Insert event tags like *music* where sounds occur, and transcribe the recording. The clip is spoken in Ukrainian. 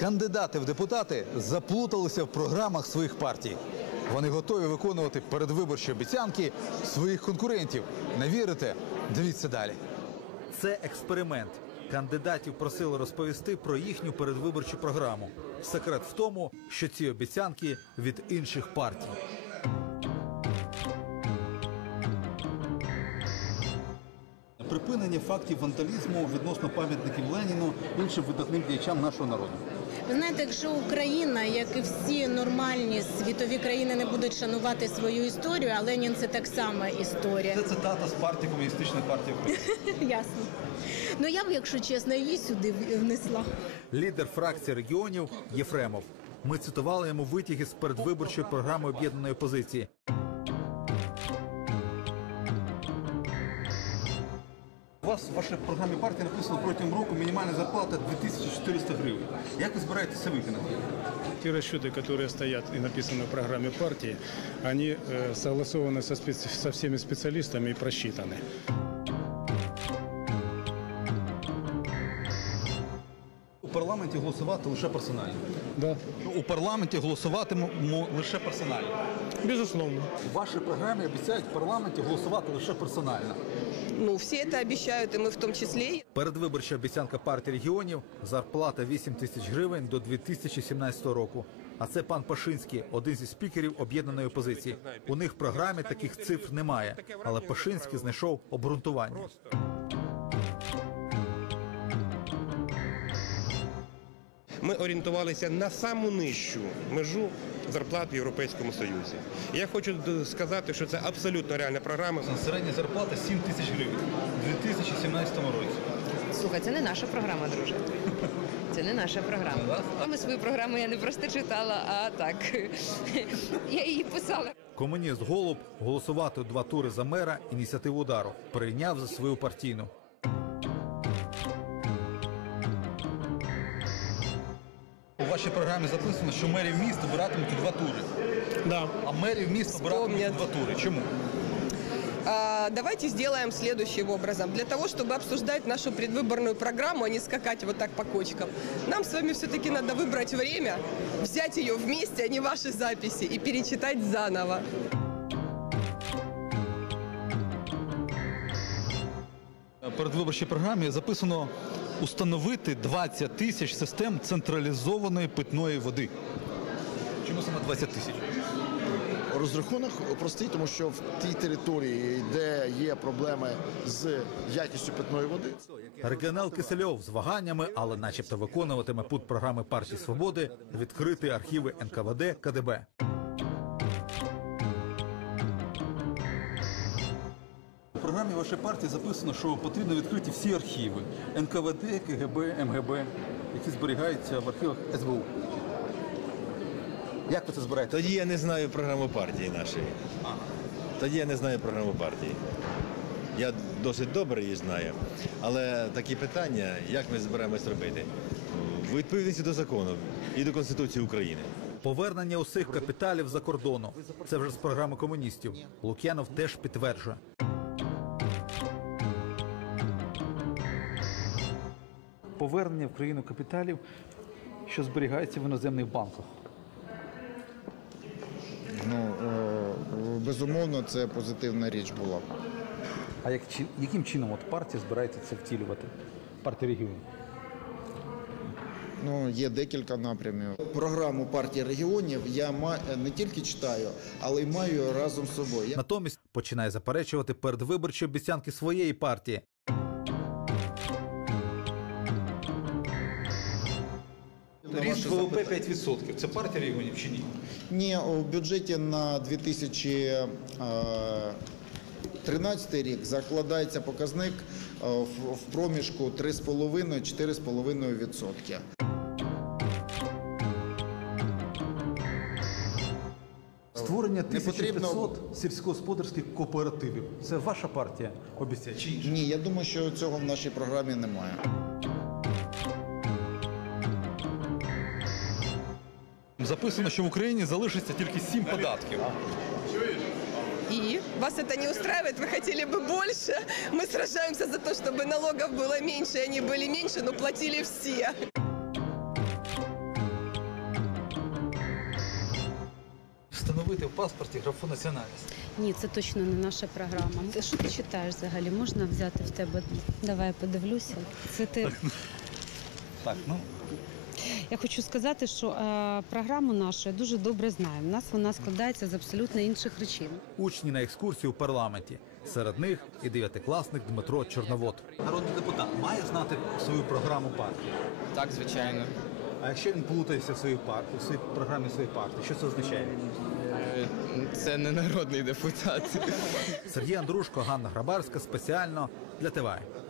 Кандидати в депутати заплуталися в програмах своїх партій. Вони готові виконувати передвиборчі обіцянки своїх конкурентів. Не вірите? Дивіться далі. Це експеримент. Кандидатів просили розповісти про їхню передвиборчу програму. Секрет в тому, що ці обіцянки від інших партій. Припинення фактів вандалізму відносно пам'ятників Леніну іншим видатним діячам нашого народу. Ви знаєте, якщо Україна, як і всі нормальні світові країни, не будуть шанувати свою історію, а Ленін це так само історія. Це цитата з партії комуністичної партії України. *laughs* Ясно. Ну я б, якщо чесно, її сюди внесла. Лідер фракції регіонів Єфремов. Ми цитували йому витяги з передвиборчої програми об'єднаної позиції. У вас в вашій програмі партії написано протягом року мінімальна зарплата 2400 гривень. Як ви збираєтеся виконати? Те расчеты, которые стоят и написаны в программе партии, они э, согласованы со, специ- со всеми специалистами и просчитаны. У парламенті голосувати лише персонально. Да, У парламенті голосуватимемо лише персонально. безусловно. У вашій програмі обіцяють в парламенті голосувати лише персонально. ну всі це обіцяють, і ми в тому числі. Передвиборча обіцянка партії регіонів зарплата 8 тисяч гривень до 2017 року. А це пан Пашинський, один зі спікерів об'єднаної опозиції. У них в програмі таких цифр немає, але Пашинський знайшов обґрунтування. ми орієнтувалися на саму нижчу межу зарплат в Європейському Союзі. Я хочу сказати, що це абсолютно реальна програма. Середня зарплата 7 тисяч гривень у 2017 році. Слухай, це не наша програма, друже. Це не наша програма. Ми свою програму я не просто читала, а так я її писала. Комуніст голуб голосувати два тури за мера ініціативу удару прийняв за свою партійну. вашій програмі записано, що мерів міст обиратимуть у два тури. Да. А мерів міст обиратимуть у два тури. Чому? А, давайте сделаем следующим образом. Для того, чтобы обсуждать нашу предвыборную программу, а не скакать вот так по кочкам, нам с вами все-таки надо выбрать время, взять ее вместе, а не ваши записи, и перечитать заново. В передвиборчій програмі записано установити 20 тисяч систем централізованої питної води. Чому саме 20 тисяч? Розрахунок простий, тому що в тій території, де є проблеми з якістю питної води, регіонал Кисельов з ваганнями, але, начебто, виконуватиме пут програми партії свободи, відкрити архіви НКВД КДБ. програмі вашої партії записано, що потрібно відкрити всі архіви НКВД, КГБ, МГБ, які зберігаються в архівах СБУ. Як ви це збираєте? Тоді я не знаю програму партії нашої. Тоді я не знаю програму партії. Я досить добре її знаю, але такі питання, як ми збираємось робити, в відповідності до закону і до Конституції України. Повернення усіх капіталів за кордону. Це вже з програми комуністів. Лук'янов теж підтверджує. повернення в країну капіталів, що зберігаються в іноземних банках? Ну, е, безумовно, це позитивна річ була. А як, яким чином от партія збирається це втілювати? Партія регіонів? Ну, є декілька напрямів. Програму партії регіонів я е, не тільки читаю, але й маю разом з собою. Натомість починає заперечувати передвиборчі обіцянки своєї партії. Ріст ВВП 5%. Це партія регіонів чи ні? Ні, У бюджеті на 2013 е, рік закладається показник е, в проміжку 3,5-4,5%. Створення 1500 сільськогосподарських кооперативів. Це ваша партія обіцяє? Ні, я думаю, що цього в нашій програмі немає. записано, що в Україні залишиться тільки сім податків. И вас это не устраивает, вы хотели бы больше. Мы сражаемся за то, чтобы налогов было меньше, они были меньше, но платили все. Встановити в паспорті графу національність. Ні, це точно не наша програма. Ти що ти читаєш взагалі? Можна взяти в тебе? Давай я подивлюся. Це ти. Так, ну я хочу сказати, що е, програму нашу я дуже добре знаю. У нас вона складається з абсолютно інших речей. Учні на екскурсії у парламенті. Серед них і дев'ятикласник Дмитро Чорновод. Народний депутат має знати свою програму партії. Так, звичайно. А якщо він плутається в своїй партії, в своїй програмі своєї партії, що це означає? Е, це не народний депутат. Сергій Андрушко, Ганна Грабарська спеціально для ТВА.